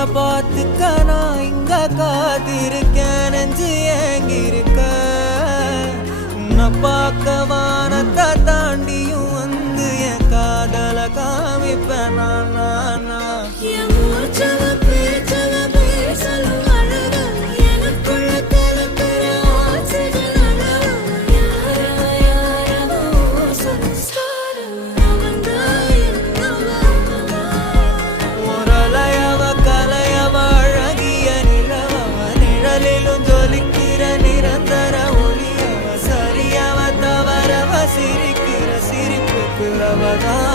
உன்னை பார்த்துக்க நான் இங்க காத்திருக்கேன், நெஞ்சு ஏங்கிருக்க. உன்னை பார்க்க வானத்தை தாண்டியும் வந்து என் காதல காமிப்பேன் நான். நிரந்தர ஒளியவ சரியவ தவறவ சிரிக்கிற சிரிப்புக்கு அவதான்